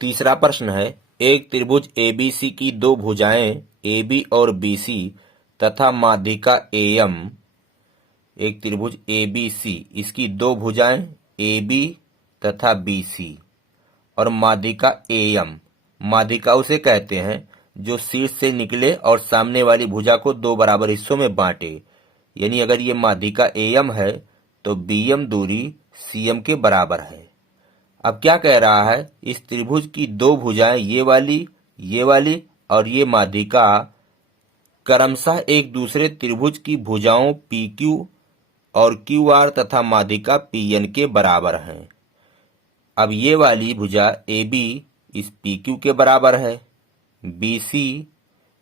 तीसरा प्रश्न है, एक त्रिभुज एबीसी की दो भुजाएं AB और BC तथा माध्यिका AM। एक त्रिभुज ABC, इसकी दो भुजाएं AB तथा BC और माध्यिका AM। माध्यिका उसे कहते हैं जो शीर्ष से निकले और सामने वाली भुजा को दो बराबर हिस्सों में बांटे। यानी अगर ये माध्यिका AM है तो BM दूरी CM के बराबर है। अब क्या कह रहा है, इस त्रिभुज की दो भुजाएं ये वाली और ये माध्यिका क्रमशः एक दूसरे त्रिभुज की भुजाओं PQ और QR तथा माध्यिका PN के बराबर हैं। अब ये वाली भुजा AB इस PQ के बराबर है, BC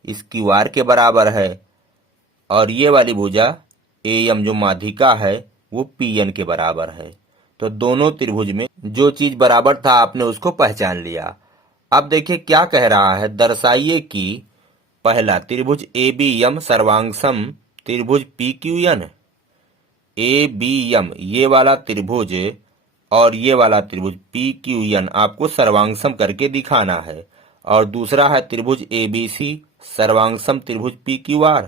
इस QR के बराबर है और ये वाली भुजा AM जो माध्यिका है वो PN के बराबर है। तो दोनों त्रिभुज में जो चीज बराबर था आपने उसको पहचान लिया। अब देखिए क्या कह रहा है, दर्शाइए कि पहला त्रिभुज ABM सर्वांगसम त्रिभुज PQN। ABM ये वाला त्रिभुज और ये वाला त्रिभुज PQN आपको सर्वांगसम करके दिखाना है। और दूसरा है त्रिभुज ABC सर्वांगसम त्रिभुज PQR।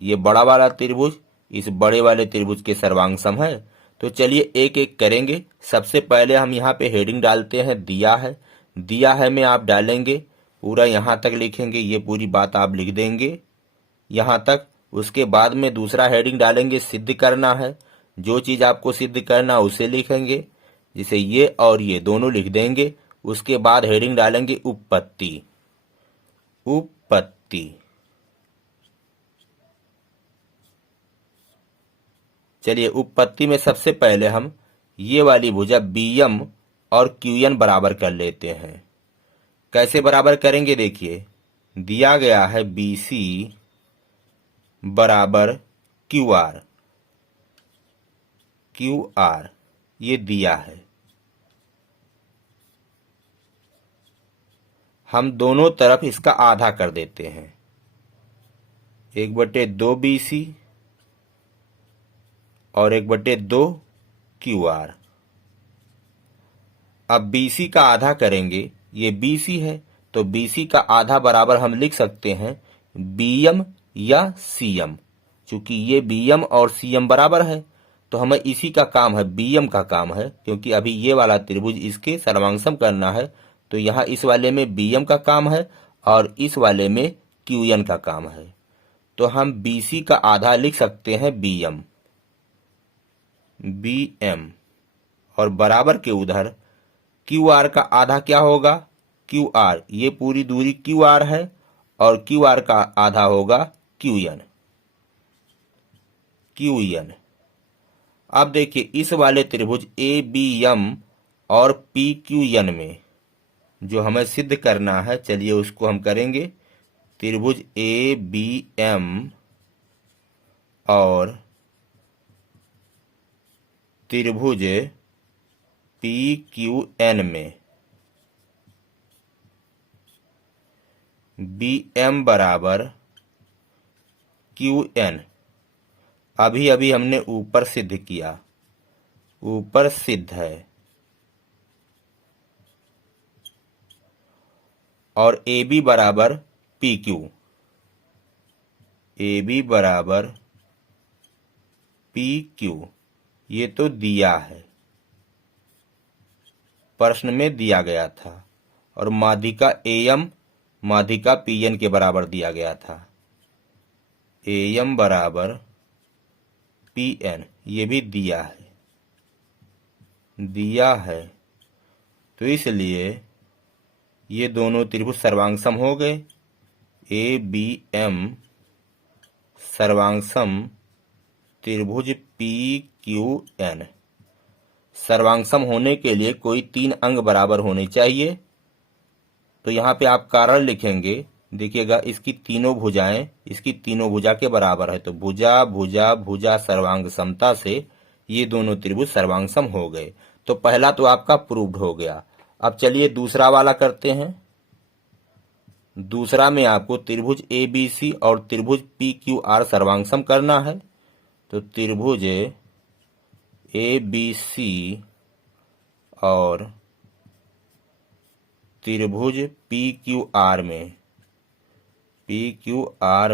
ये बड़ा वाला त्रिभुज इस बड़े वाले त्रिभुज के सर्वांगसम है। तो चलिए एक एक करेंगे। सबसे पहले हम यहाँ पे हेडिंग डालते हैं, दिया है में आप डालेंगे, पूरा यहाँ तक लिखेंगे, ये पूरी बात आप लिख देंगे यहाँ तक। उसके बाद में दूसरा हेडिंग डालेंगे, सिद्ध करना है। जो चीज आपको सिद्ध करना उसे लिखेंगे, जिसे ये और ये दोनों लिख देंगे। उसके बाद हेडिंग डालेंगे उपपत्ति। चलिए उपपत्ति में सबसे पहले हम ये वाली भुजा BM और QN बराबर कर लेते हैं। कैसे बराबर करेंगे, देखिए दिया गया है BC बराबर QR ये दिया है। हम दोनों तरफ इसका आधा कर देते हैं, 1/2 BC और 1/2 QR। अब BC का आधा करेंगे, ये BC है तो BC का आधा बराबर हम लिख सकते हैं BM या CM। चूंकि ये BM और CM बराबर है तो हमें इसी का काम है, BM का काम है, क्योंकि अभी ये वाला त्रिभुज इसके सर्वांगसम करना है। तो यहाँ इस वाले में BM का काम है और इस वाले में QN का काम है। तो हम BC का आधा लिख सकते हैं BM और बराबर के उधर QR का आधा क्या होगा, QR। ये पूरी दूरी QR है और QR का आधा होगा QN। अब देखिए इस वाले त्रिभुज ABM और PQN में जो हमें सिद्ध करना है, चलिए उसको हम करेंगे। त्रिभुज ABM और त्रिभुज PQN में BM बराबर QN अभी हमने ऊपर सिद्ध किया, ऊपर सिद्ध है। और AB बराबर PQ, ये तो दिया है, प्रश्न में दिया गया था। और माध्यिका AM माध्यिका PN के बराबर दिया गया था, AM बराबर PN, ये भी दिया है। तो इसलिए ये दोनों त्रिभुज सर्वांगसम हो गए। ABM सर्वांगसम त्रिभुज PQN। सर्वांगसम होने के लिए कोई 3 अंग बराबर होने चाहिए। तो यहाँ पे आप कारण लिखेंगे, देखिएगा इसकी तीनों भुजा के बराबर है। तो भुजा सर्वांग समता से ये दोनों त्रिभुज सर्वांगसम हो गए। तो पहला तो आपका प्रूव्ड हो गया। अब चलिए दूसरा वाला करते हैं। दूसरा में आपको त्रिभुज ABC और त्रिभुज PQR सर्वांगसम करना है। तो त्रिभुज ABC और त्रिभुज PQR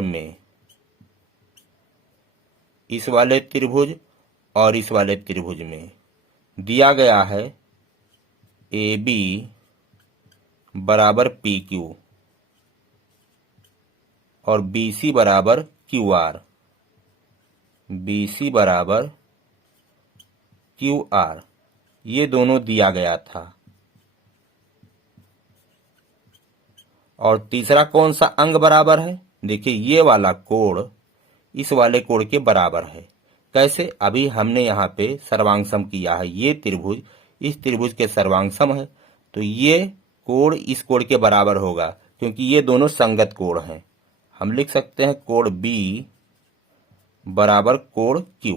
में इस वाले त्रिभुज और इस वाले त्रिभुज में दिया गया है AB बराबर PQ और BC बराबर QR, BC बराबर QR, ये दोनों दिया गया था। और तीसरा कौन सा अंग बराबर है? देखिए ये वाला कोण इस वाले कोण के बराबर है। कैसे? अभी हमने यहाँ पे सर्वांगसम किया है, ये त्रिभुज इस त्रिभुज के सर्वांगसम है, तो ये कोण इस कोण के बराबर होगा क्योंकि ये दोनों संगत कोण हैं। हम लिख सकते हैं कोण B बराबर कोण Q।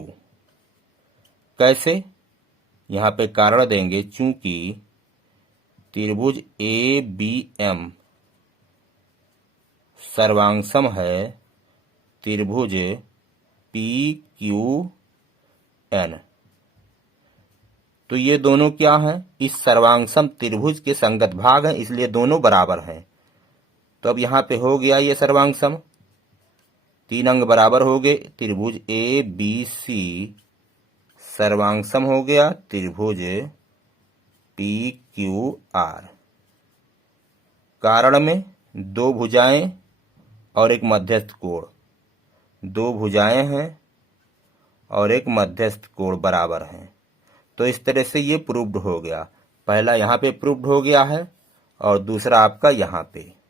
कैसे? यहाँ पे कारण देंगे, चूंकि त्रिभुज ABM सर्वांगसम है त्रिभुज PQN, तो ये दोनों क्या हैं? इस सर्वांगसम त्रिभुज के संगत भाग हैं, इसलिए दोनों बराबर हैं। तो अब यहाँ पे हो गया ये सर्वांगसम, 3 अंग बराबर हो गए, त्रिभुज ABC सर्वांगसम हो गया त्रिभुज PQR। कारण में 2 भुजाएं और एक मध्यस्थ कोण, 2 भुजाएं हैं और एक मध्यस्थ कोण बराबर हैं। तो इस तरह से ये प्रूव्ड हो गया। पहला यहाँ पे प्रूव्ड हो गया है और दूसरा आपका यहाँ पे।